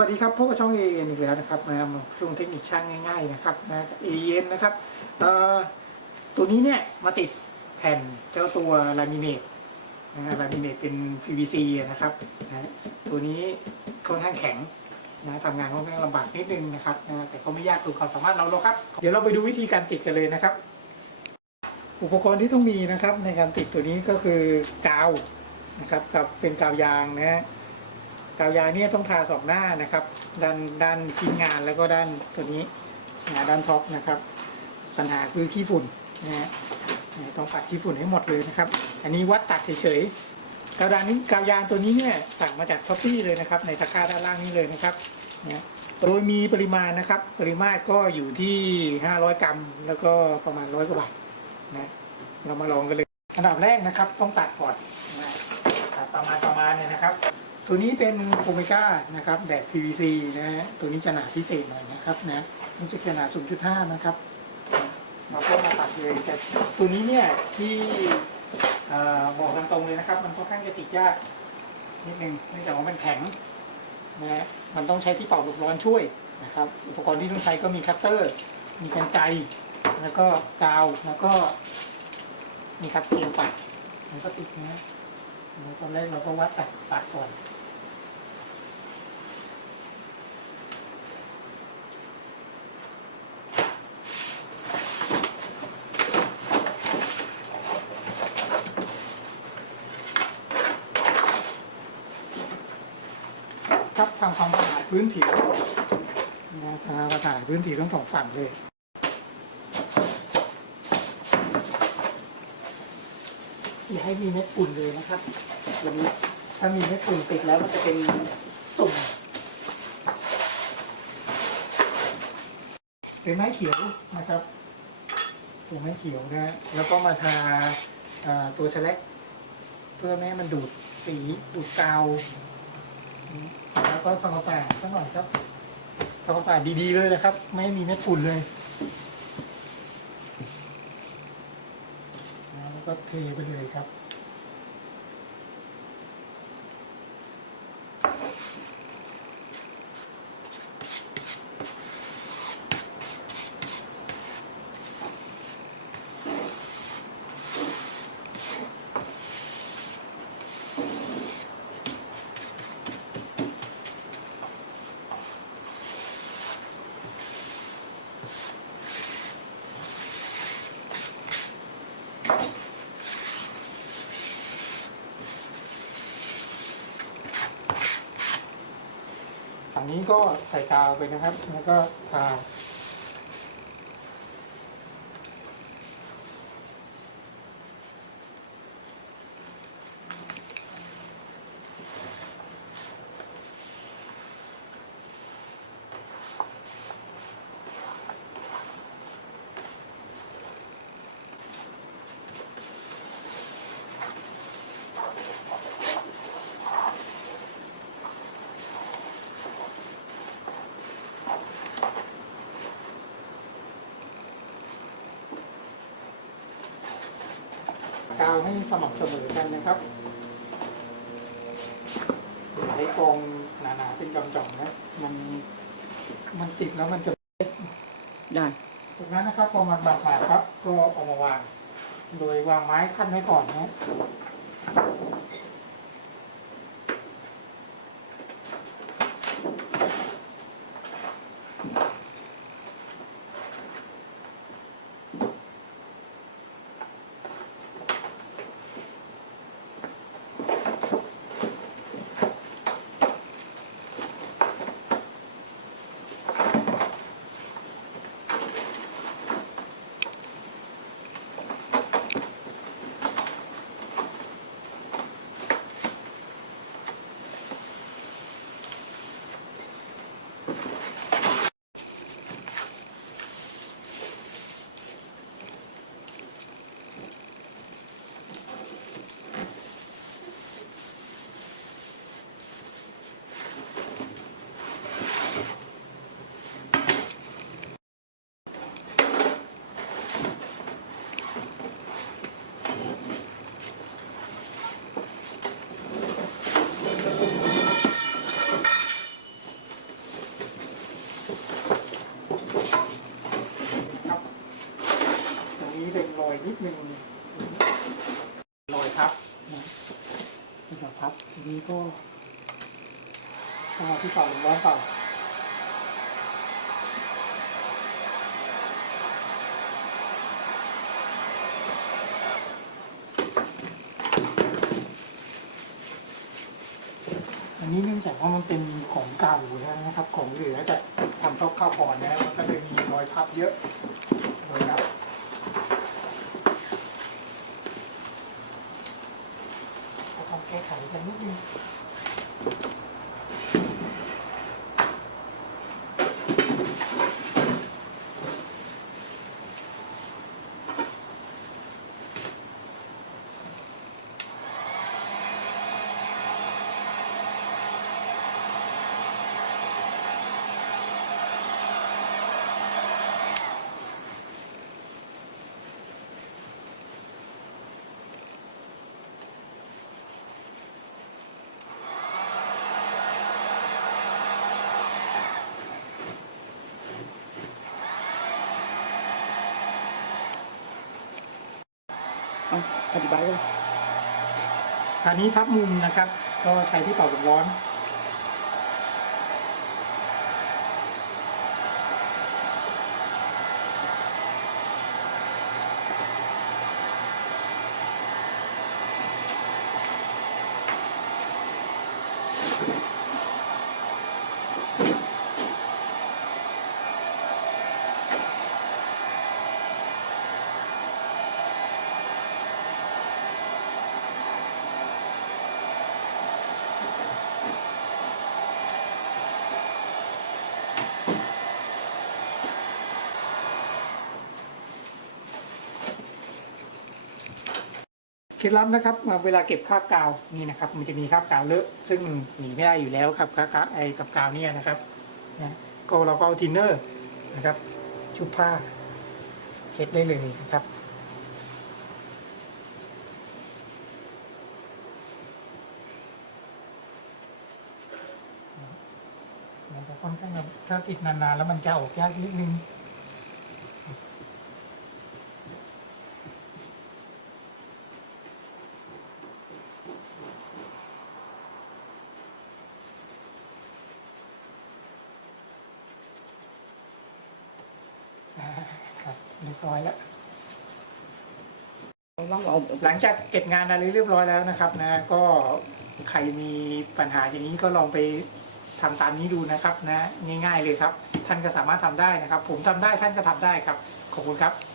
สวัสดีครับพบกับช่อง AEN อีกแล้วนะครับมาช่วงเทคนิคช่างง่ายๆนะครับAEN นะครับตัวนี้เนี่ยมาติดแผ่นเจ้าตัวลามิเนตลามิเนตเป็น PVC นะครับตัวนี้ค่อนข้างแข็งทำงานค่อนข้างลำบากนิดนึงนะครับแต่ก็ไม่ยากคือความสามารถเราหรอกครับเดี๋ยวเราไปดูวิธีการติดกันเลยนะครับอุปกรณ์ที่ต้องมีนะครับในการติดตัวนี้ก็คือกาวนะครับกับเป็นกาวยางกาวยางเนี่ยต้องทาสองหน้านะครับด้านชิ้นงานแล้วก็ด้านตัวนี้ด้านท็อปนะครับปัญหาคือขี้ฝุ่นต้องปัดขี้ฝุ่นให้หมดเลยนะครับอันนี้วัดตัดเฉยๆกาวยางตัวนี้เนี่ยสั่งมาจากท็อปปี้เลยนะครับในตะกร้าด้านล่างนี้เลยนะครับโดยมีปริมาณนะครับปริมาตรก็อยู่ที่500 กรัมแล้วก็ประมาณ100 กว่าบาทเรามาลองกันเลยอันดับแรกนะครับต้องตัดก่อนตัดประมาณเนี่ยนะครับตัวนี้เป็นโฟเมก้านะครับแบบ PVC ตัวนี้จะหนาพิเศษหน่อยนะครับมันจะหนา 0.5 นะครับเราก็มาตัดเลยแต่ตัวนี้เนี่ยที่บอกตามตรงเลยนะครับมันค่อนข้างจะติดยากนิดนึงเนื่องจากว่ามันแข็งมันต้องใช้ที่เป่าลมร้อนช่วยนะครับอุปกรณ์ที่ต้องใช้ก็มีคัตเตอร์มีกรรไกรแล้วก็กาวแล้วก็มีคัตเตอร์ปัดมันก็ติดตอนแรกเราก็วัดตัดก่อนครับทำความสะอาดพื้นผิวทำความสะอาดพื้นผิวทั้งสองฝั่งเลยอย่าให้มีเม็ดฝุ่นเลยนะครับตัวนี้ถ้ามีเม็ดฝุ่นติดแล้วมันจะเป็นตุ่มเป็นไม้เขียวนะครับตัวไม้เขียวแล้วก็มาทาตัวแฉลกเพื่อไม่ให้มันดูดสีดูดกาวแล้วก็ทำความสะอาดสักหน่อยครับทำความสะอาดดีๆเลยนะครับไม่มีเม็ดฝุ่นเลยแล้วก็เทไปเลยครับฝั่งนี้ก็ใส่กาวไปนะครับแล้วก็ทากาวให้สม่ำเสมอกันนะครับใช้กองหนาๆเป็นกำจ่องมันติดแล้วมันจะได้จากนั้นนะครับพอมันบาดครับก็เอามาวางโดยวางไม้ขั้นไว้ก่อน นิดนึงรอยพับนะรอยพับทีนี้ก็ที่เป่าร้อนเป่าอันนี้เนื่องจากว่ามันเป็นของเก่านะครับของเหลือแต่ทำข้าวก่อนแล้วก็เลยมีรอยพับเยอะเลยครับก็ต้องแก้ไขกันนิดนึงอธิบายเลยคราวนี้พับมุมนะครับก็ใช้ที่เป่าลมร้อนเคล็ดลับนะครับเวลาเก็บคราบกาวนี่นะครับมันจะมีคราบกาวเลอะซึ่งหนีไม่ได้อยู่แล้วครับกับกาวเนี่ยนะครับนะก็เราก็เอาทินเนอร์นะครับชุบผ้าเช็ดได้เลยนะครับมันจะค่อนข้างถ้าติดนานๆแล้วมันจะออกยากนิดนึงครับเรียบร้อยแล้วหลังจากเก็บงานอะไรเรียบร้อยแล้วนะครับนะก็ใครมีปัญหาอย่างนี้ก็ลองไปทำตามนี้ดูนะครับนะง่ายๆเลยครับท่านก็สามารถทำได้นะครับผมทำได้ท่านก็ทำได้ครับขอบคุณครับ